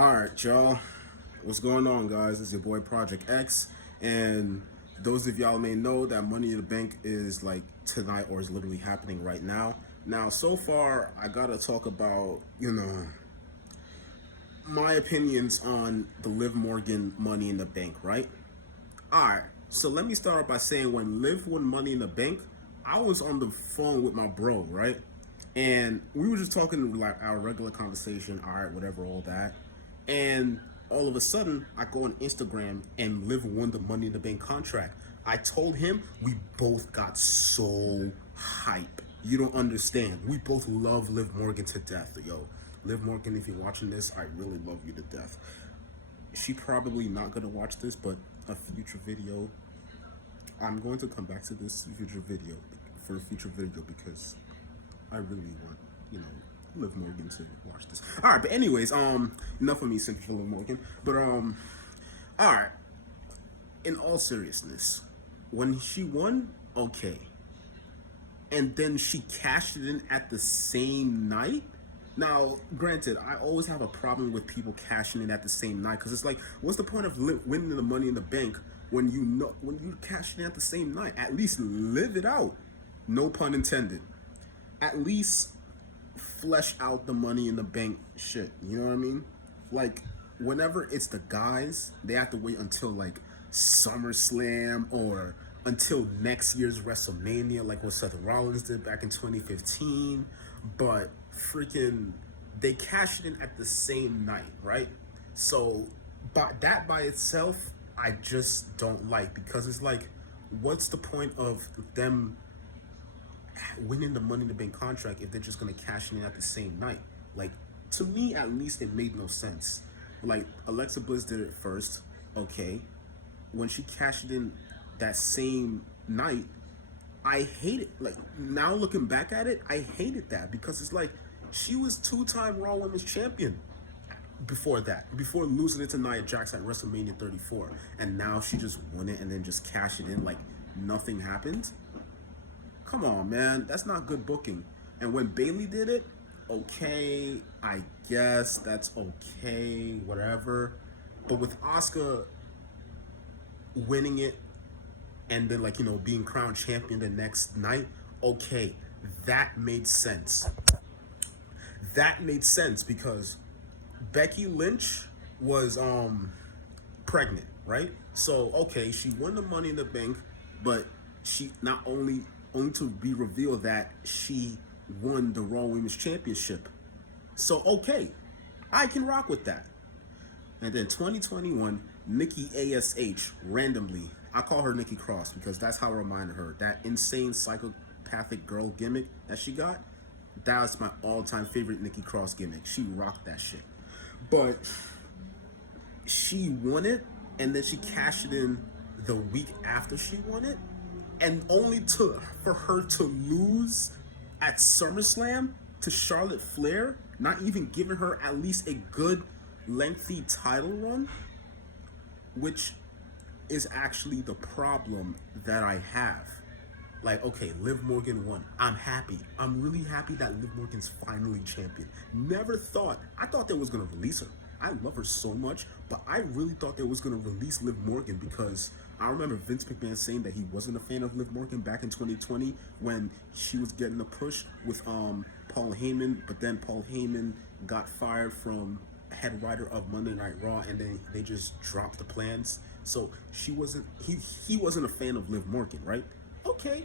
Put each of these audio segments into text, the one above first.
Alright, y'all. What's going on, guys? It's your boy Project X. And those of y'all may know that Money in the Bank is like tonight or is literally happening right now. Now, so far, I gotta talk about, my opinions on the Liv Morgan Money in the Bank, right? Alright, so let me start by saying when Liv won Money in the Bank, I was on the phone with my bro, right? And we were just talking like our regular conversation, alright, whatever, all that. And all of a sudden, I go on Instagram and Liv won the Money in the Bank contract. I told him we both got so hype. You don't understand. We both love Liv Morgan to death, yo. Liv Morgan, if you're watching this, I really love you to death. She probably not gonna watch this, but a future video, I'm going to come back to this future video for a future video because I really want, Liv Morgan to watch this. All right, but anyways, enough of me simping for Liv Morgan. But all right. In all seriousness, when she won, okay, and then she cashed it in at the same night. Now, granted, I always have a problem with people cashing in at the same night because it's like, what's the point of winning the Money in the Bank when you cash in at the same night? At least live it out. No pun intended. At least flesh out the Money in the Bank shit. You know what I mean? Like, whenever it's the guys, they have to wait until like SummerSlam or until next year's WrestleMania, like what Seth Rollins did back in 2015. But freaking, they cashed it in at the same night, right? So, but that by itself, I just don't like because it's like, what's the point of them winning the Money in the Bank contract if they're just gonna cash it in at the same night? Like, to me, at least, it made no sense. Like, Alexa Bliss did it first, okay. When she cashed it in that same night, I hate it. Like, now looking back at it, I hated that because it's like she was two-time Raw Women's Champion before that, before losing it to Nia Jax at WrestleMania 34, and now she just won it and then just cashed it in like nothing happened. Come on, man, that's not good booking. And when Bayley did it, okay, I guess that's okay, whatever. But with Asuka winning it and then like being crowned champion the next night, okay, that made sense. That made sense because Becky Lynch was pregnant, right? So okay, she won the Money in the Bank, but she not only to be revealed that she won the Raw Women's Championship. So okay, I can rock with that. And then 2021, Nikki ASH randomly, I call her Nikki Cross because that's how I reminded her. That insane psychopathic girl gimmick that she got, that was my all-time favorite Nikki Cross gimmick. She rocked that shit. But she won it, and then she cashed it in the week after she won it, and only for her to lose at SummerSlam to Charlotte Flair, not even giving her at least a good lengthy title run, which is actually the problem that I have. Like, okay, Liv Morgan won. I'm happy. I'm really happy that Liv Morgan's finally champion. I thought they was gonna release her. I love her so much, but I really thought they was gonna release Liv Morgan because I remember Vince McMahon saying that he wasn't a fan of Liv Morgan back in 2020 when she was getting a push with Paul Heyman, but then Paul Heyman got fired from head writer of Monday Night Raw, and then they just dropped the plans. So he wasn't a fan of Liv Morgan, right? Okay.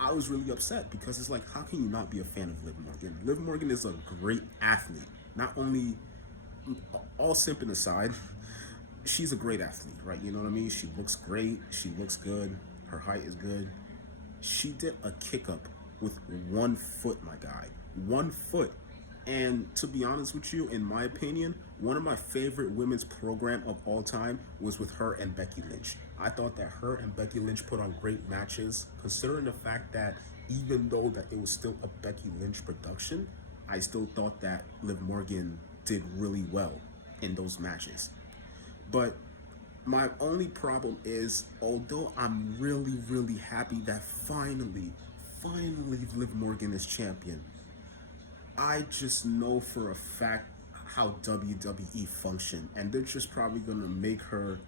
I was really upset because it's like, how can you not be a fan of Liv Morgan? Liv Morgan is a great athlete. Not only, all simping aside, she's a great athlete, right? You know what I mean? She looks great. She looks good. Her height is good. She did a kick up with 1 foot, my guy. 1 foot. And to be honest with you, in my opinion, one of my favorite women's program of all time was with her and Becky Lynch. I thought that her and Becky Lynch put on great matches, considering the fact that even though that it was still a Becky Lynch production, I still thought that Liv Morgan did really well in those matches. But my only problem is, although I'm really, really happy that finally Liv Morgan is champion, I just know for a fact how WWE function, and they're just probably gonna make her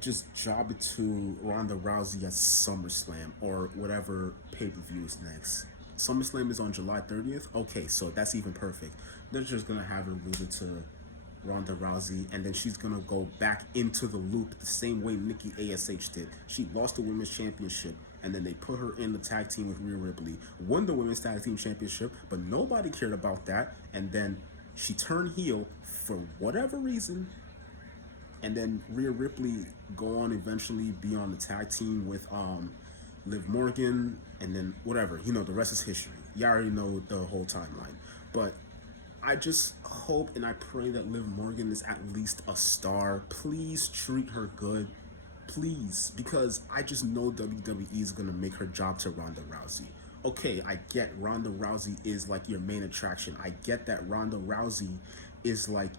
just job it to Ronda Rousey at SummerSlam or whatever pay-per-view is next. SummerSlam is on July 30th. Okay, so that's even perfect. They're just gonna have her lose it to Ronda Rousey, and then she's gonna go back into the loop the same way Nikki ASH did. She lost the women's championship, and then they put her in the tag team with Rhea Ripley, won the women's tag team championship, but nobody cared about that. And then she turned heel for whatever reason, and then Rhea Ripley go on eventually be on the tag team with Liv Morgan, and then whatever, the rest is history. You already know the whole timeline. But I just hope and I pray that Liv Morgan is at least a star. Please treat her good. Please, because I just know WWE is gonna make her job to Ronda Rousey. Okay, I get Ronda Rousey is like your main attraction. I get that Ronda Rousey is like,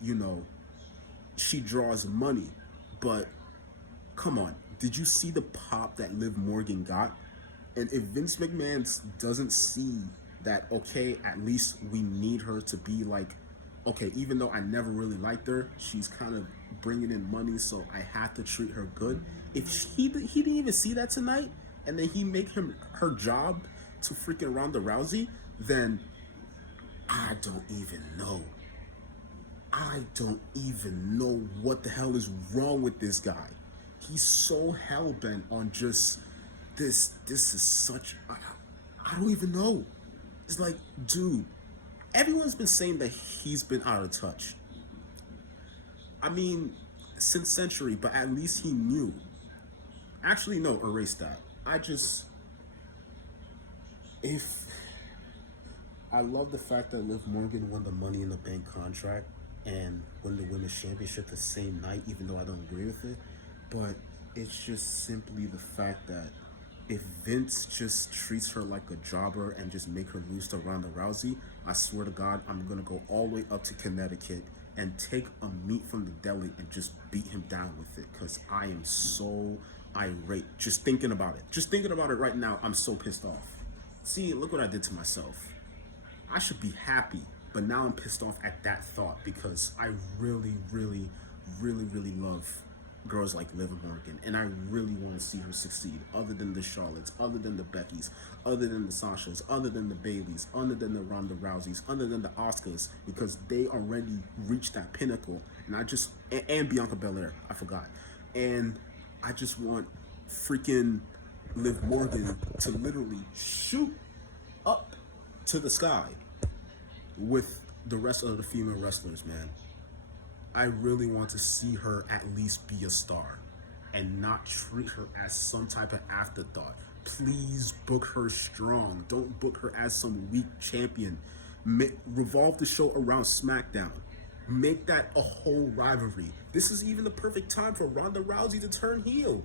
she draws money, but come on, did you see the pop that Liv Morgan got? And if Vince McMahon doesn't see that, okay, at least we need her to be like, okay, even though I never really liked her, she's kind of bringing in money, so I have to treat her good. If he didn't even see that tonight, and then he make her job to freaking Ronda Rousey, then I don't even know. I don't even know what the hell is wrong with this guy. He's so hell-bent on just this is such, I don't even know. It's like, dude, everyone's been saying that he's been out of touch. I mean, since Century, but at least he knew. Actually, no, erase that. I love the fact that Liv Morgan won the Money in the Bank contract and won the Women's Championship the same night, even though I don't agree with it. But it's just simply the fact that if Vince just treats her like a jobber and just make her lose to Ronda Rousey, I swear to God, I'm going to go all the way up to Connecticut and take a meat from the deli and just beat him down with it, because I am so irate. Just thinking about it. Just thinking about it right now, I'm so pissed off. See, look what I did to myself. I should be happy, but now I'm pissed off at that thought, because I really, really, really, really love girls like Liv Morgan, and I really want to see her succeed, other than the Charlottes, other than the Beckys, other than the Sashas, other than the Baileys, other than the Ronda Rouseys, other than the Oscars, because they already reached that pinnacle. And Bianca Belair, I forgot. And I just want freaking Liv Morgan to literally shoot up to the sky with the rest of the female wrestlers, man. I really want to see her at least be a star and not treat her as some type of afterthought. Please book her strong. Don't book her as some weak champion. Revolve the show around SmackDown. Make that a whole rivalry. This is even the perfect time for Ronda Rousey to turn heel.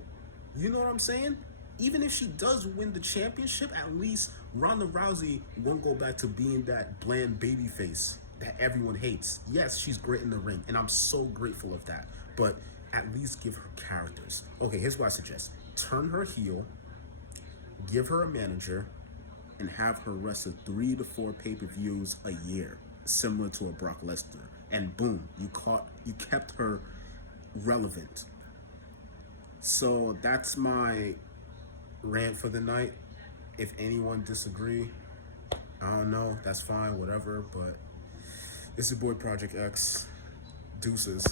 You know what I'm saying? Even if she does win the championship, at least Ronda Rousey won't go back to being that bland babyface that everyone hates. Yes, she's great in the ring, and I'm so grateful of that. But at least give her characters. Okay, here's what I suggest. Turn her heel, give her a manager, and have her wrestle 3 to 4 pay-per-views a year, similar to a Brock Lesnar. And boom, you kept her relevant. So that's my rant for the night. If anyone disagree, I don't know, that's fine, whatever, but it's your boy Project X. Deuces.